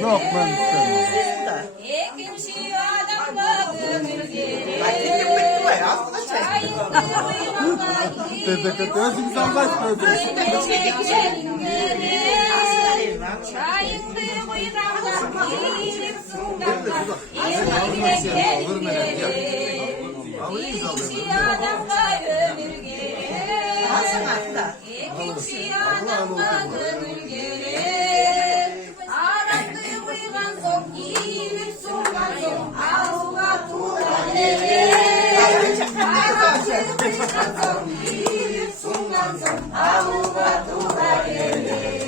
Yok ben istemiyorum. İkinci adamla ömür gelir. Dede gözüm sen baş gözüm. Çayın bir kuyruğunda iyilik sundakta iyilik gelir. İkinci adamla ömür gelir. İkinci adamla ömür gelir. Arattığı uygan son iyilik sundan son avuga tuğla gelir. Arattığı uygan son iyilik sundan son avuga tuğla gelir.